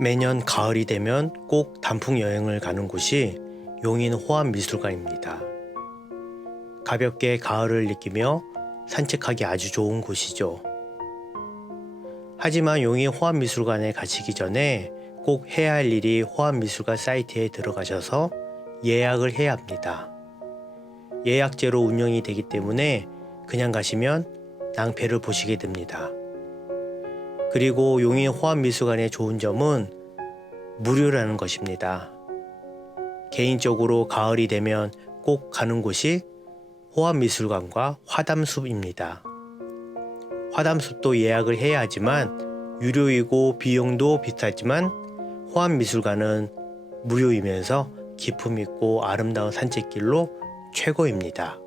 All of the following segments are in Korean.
매년 가을이 되면 꼭 단풍 여행을 가는 곳이 용인 호암미술관입니다. 가볍게 가을을 느끼며 산책하기 아주 좋은 곳이죠. 하지만 용인 호암미술관에 가시기 전에 꼭 해야 할 일이 호암미술관 사이트에 들어가셔서 예약을 해야 합니다. 예약제로 운영이 되기 때문에 그냥 가시면 낭패를 보시게 됩니다. 그리고 용인 호암미술관의 좋은 점은 무료라는 것입니다. 개인적으로 가을이 되면 꼭 가는 곳이 호암미술관과 화담숲입니다. 화담숲도 예약을 해야 하지만 유료이고 비용도 비싸지만 호암미술관은 무료이면서 기품 있고 아름다운 산책길로 최고입니다.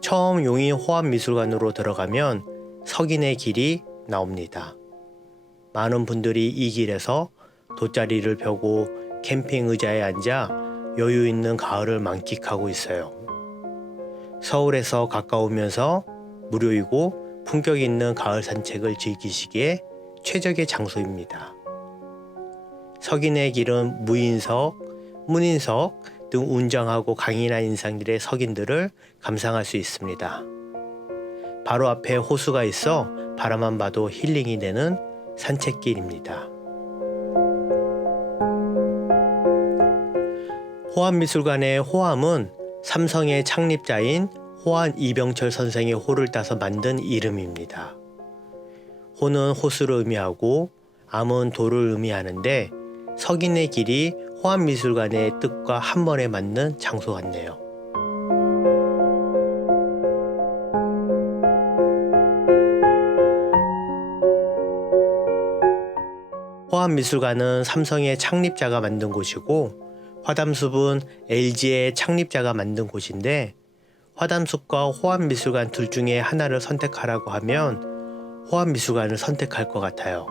처음 용인 호암미술관으로 들어가면 석인의 길이 나옵니다. 많은 분들이 이 길에서 돗자리를 펴고 캠핑 의자에 앉아 여유 있는 가을을 만끽하고 있어요. 서울에서 가까우면서 무료이고 품격 있는 가을 산책을 즐기시기에 최적의 장소입니다. 석인의 길은 무인석, 문인석 등 웅장하고 강인한 인상들의 석인들을 감상할 수 있습니다. 바로 앞에 호수가 있어 바라만 봐도 힐링이 되는 산책길입니다. 호암미술관의 호암은 삼성의 창립자인 호암 이병철 선생의 호를 따서 만든 이름입니다. 호는 호수를 의미하고 암은 돌을 의미하는데 석인의 길이 호암미술관의 뜻과 한 번에 맞는 장소 같네요. 호암미술관은 삼성의 창립자가 만든 곳이고 화담숲은 LG의 창립자가 만든 곳인데 화담숲과 호암미술관 둘 중에 하나를 선택하라고 하면 호암미술관을 선택할 것 같아요.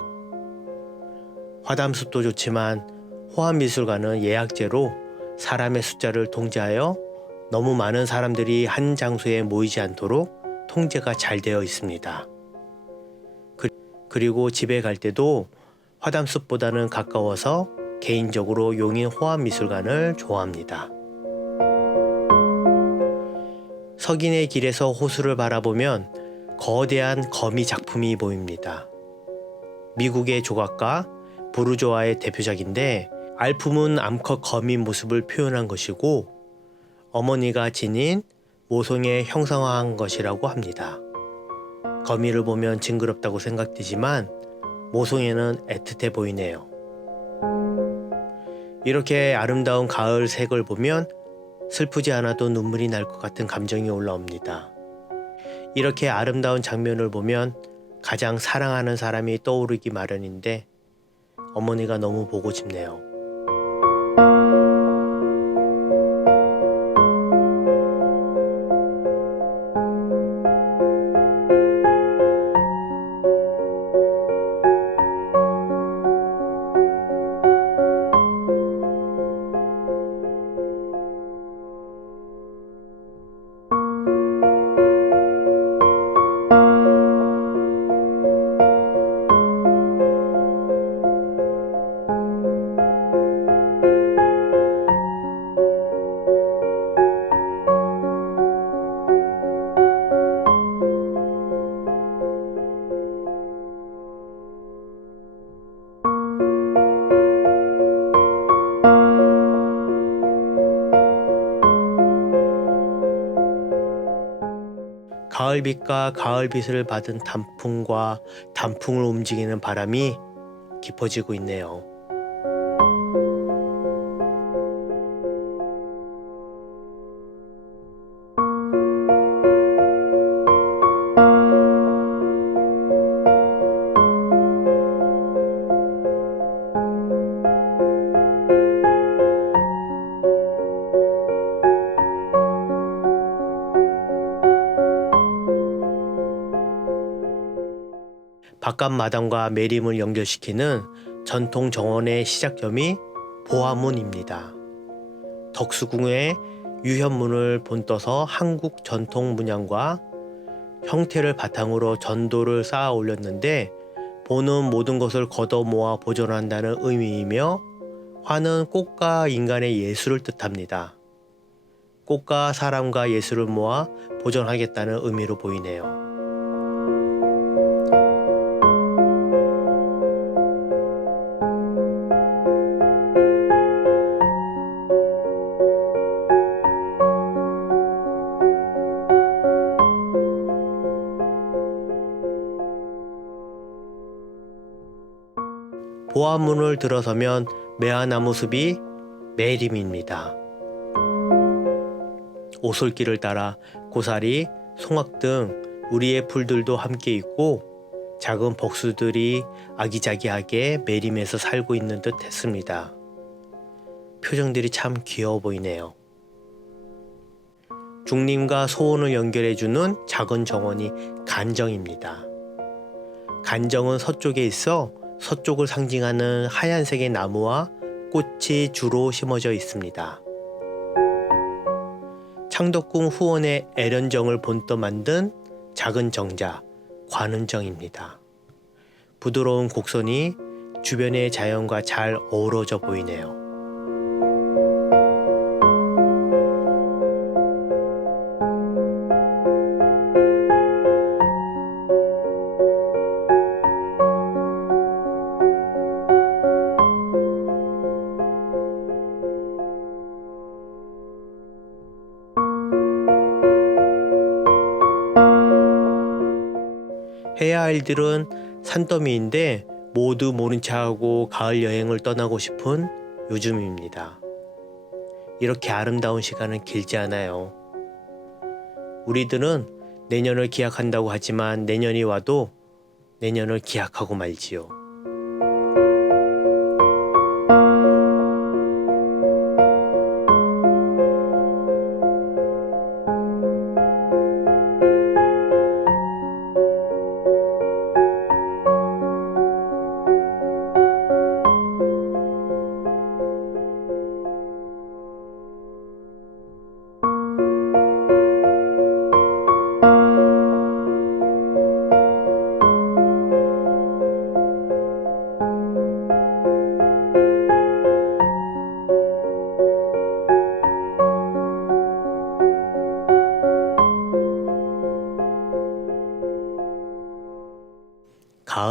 화담숲도 좋지만 호암미술관은 예약제로 사람의 숫자를 통제하여 너무 많은 사람들이 한 장소에 모이지 않도록 통제가 잘 되어 있습니다. 그리고 집에 갈 때도 화담숲보다는 가까워서 개인적으로 용인 호암미술관을 좋아합니다. 석인의 길에서 호수를 바라보면 거대한 거미 작품이 보입니다. 미국의 조각가 부르조아의 대표작인데 알품은 암컷 거미 모습을 표현한 것이고 어머니가 지닌 모성에 형상화한 것이라고 합니다. 거미를 보면 징그럽다고 생각되지만 모성에는 애틋해 보이네요. 이렇게 아름다운 가을 색을 보면 슬프지 않아도 눈물이 날 것 같은 감정이 올라옵니다. 이렇게 아름다운 장면을 보면 가장 사랑하는 사람이 떠오르기 마련인데 어머니가 너무 보고 싶네요. 가을빛과 가을빛을 받은 단풍과 단풍을 움직이는 바람이 깊어지고 있네요. 바깥 마당과 매림을 연결시키는 전통 정원의 시작점이 보화문입니다. 덕수궁의 유현문을 본떠서 한국 전통 문양과 형태를 바탕으로 전도를 쌓아 올렸는데 보는 모든 것을 걷어 모아 보존한다는 의미이며 화는 꽃과 인간의 예술을 뜻합니다. 꽃과 사람과 예술을 모아 보존하겠다는 의미로 보이네요. 보화문을 들어서면 매화나무 숲이 매림입니다. 오솔길을 따라 고사리, 송악 등 우리의 풀들도 함께 있고 작은 복수들이 아기자기하게 매림에서 살고 있는 듯 했습니다. 표정들이 참 귀여워 보이네요. 중림과 소원을 연결해주는 작은 정원이 간정입니다. 간정은 서쪽에 있어 서쪽을 상징하는 하얀색의 나무와 꽃이 주로 심어져 있습니다. 창덕궁 후원의 애련정을 본떠 만든 작은 정자, 관운정입니다. 부드러운 곡선이 주변의 자연과 잘 어우러져 보이네요. 해야 할 일들은 산더미인데 모두 모른 척하고 가을 여행을 떠나고 싶은 요즘입니다. 이렇게 아름다운 시간은 길지 않아요. 우리들은 내년을 기약한다고 하지만 내년이 와도 내년을 기약하고 말지요.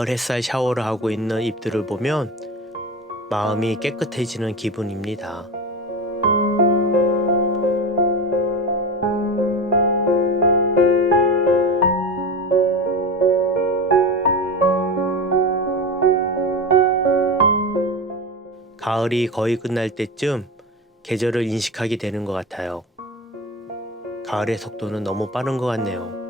가을 햇살 샤워를 하고 있는 잎들을 보면 마음이 깨끗해지는 기분입니다. 가을이 거의 끝날 때쯤 계절을 인식하게 되는 것 같아요. 가을의 속도는 너무 빠른 것 같네요.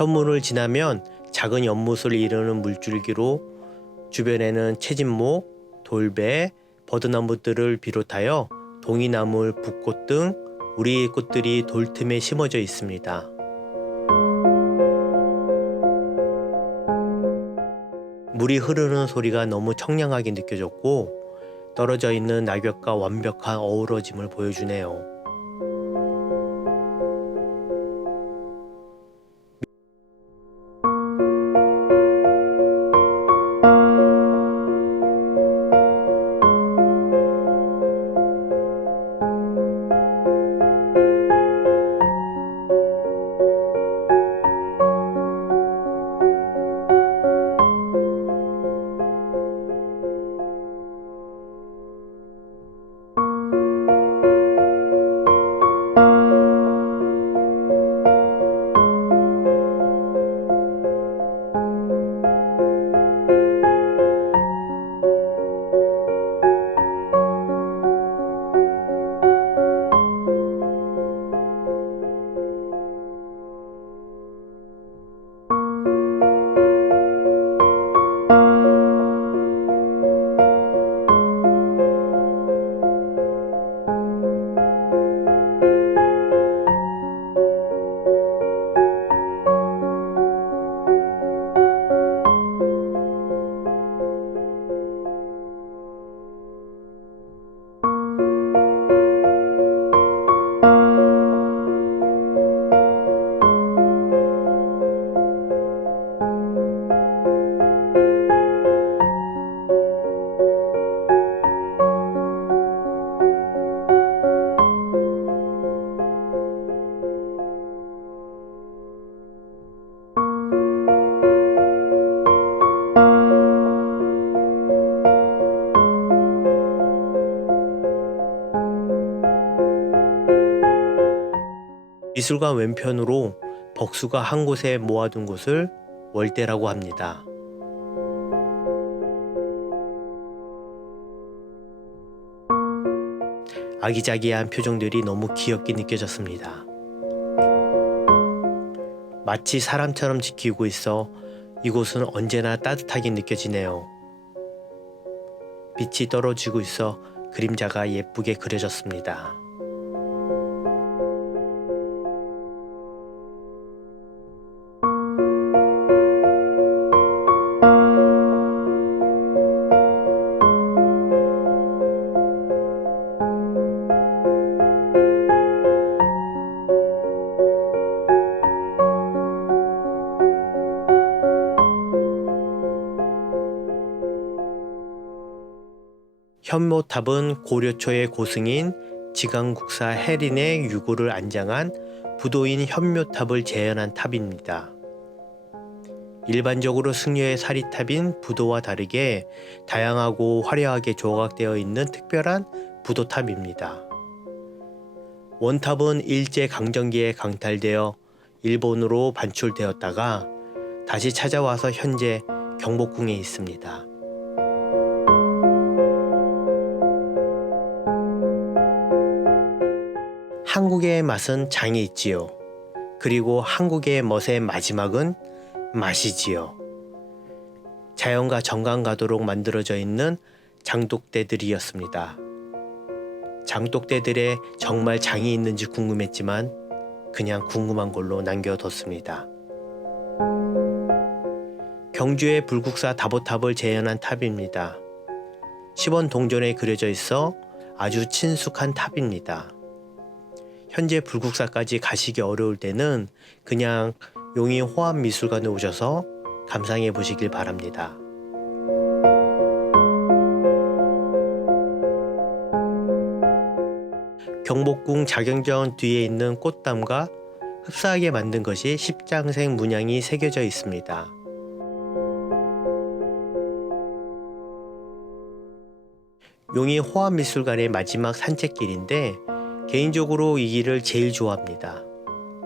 현문을 지나면 작은 연못을 이루는 물줄기로 주변에는 채진목, 돌배, 버드나무들을 비롯하여 동이나물, 붓꽃 등 우리 꽃들이 돌 틈에 심어져 있습니다. 물이 흐르는 소리가 너무 청량하게 느껴졌고 떨어져 있는 낙엽과 완벽한 어우러짐을 보여주네요. 미술관 왼편으로 벅수가 한 곳에 모아둔 곳을 월대라고 합니다. 아기자기한 표정들이 너무 귀엽게 느껴졌습니다. 마치 사람처럼 지키고 있어 이곳은 언제나 따뜻하게 느껴지네요. 빛이 떨어지고 있어 그림자가 예쁘게 그려졌습니다. 현모탑은 고려 초의 고승인 지강국사 해린의 유고를 안장한 부도인 현묘탑을 재현한 탑입니다. 일반적으로 승려의 사리탑인 부도와 다르게 다양하고 화려하게 조각되어 있는 특별한 부도탑입니다. 원탑은 일제강점기에 강탈되어 일본으로 반출되었다가 다시 찾아와서 현재 경복궁에 있습니다. 한국의 맛은 장이 있지요. 그리고 한국의 멋의 마지막은 맛이지요. 자연과 정감 가도록 만들어져 있는 장독대들이었습니다. 장독대들에 정말 장이 있는지 궁금했지만 그냥 궁금한 걸로 남겨뒀습니다. 경주의 불국사 다보탑을 재현한 탑입니다. 10원 동전에 그려져 있어 아주 친숙한 탑입니다. 현재 불국사까지 가시기 어려울 때는 그냥 용인 호암미술관에 오셔서 감상해 보시길 바랍니다. 경복궁 자경전 뒤에 있는 꽃담과 흡사하게 만든 것이 십장생 문양이 새겨져 있습니다. 용인 호암미술관의 마지막 산책길인데 개인적으로 이 길을 제일 좋아합니다.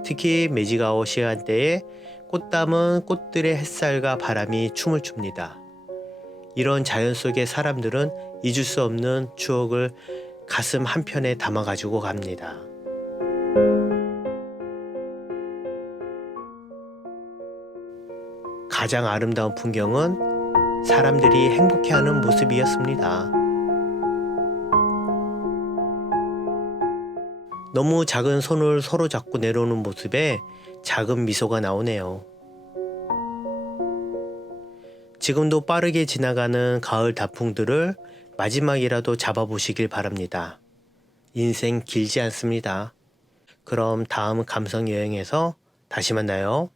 특히 매지가오 시간대에 꽃담은 꽃들의 햇살과 바람이 춤을 춥니다. 이런 자연 속의 사람들은 잊을 수 없는 추억을 가슴 한편에 담아가지고 갑니다. 가장 아름다운 풍경은 사람들이 행복해하는 모습이었습니다. 너무 작은 손을 서로 잡고 내려오는 모습에 작은 미소가 나오네요. 지금도 빠르게 지나가는 가을 단풍들을 마지막이라도 잡아보시길 바랍니다. 인생 길지 않습니다. 그럼 다음 감성 여행에서 다시 만나요.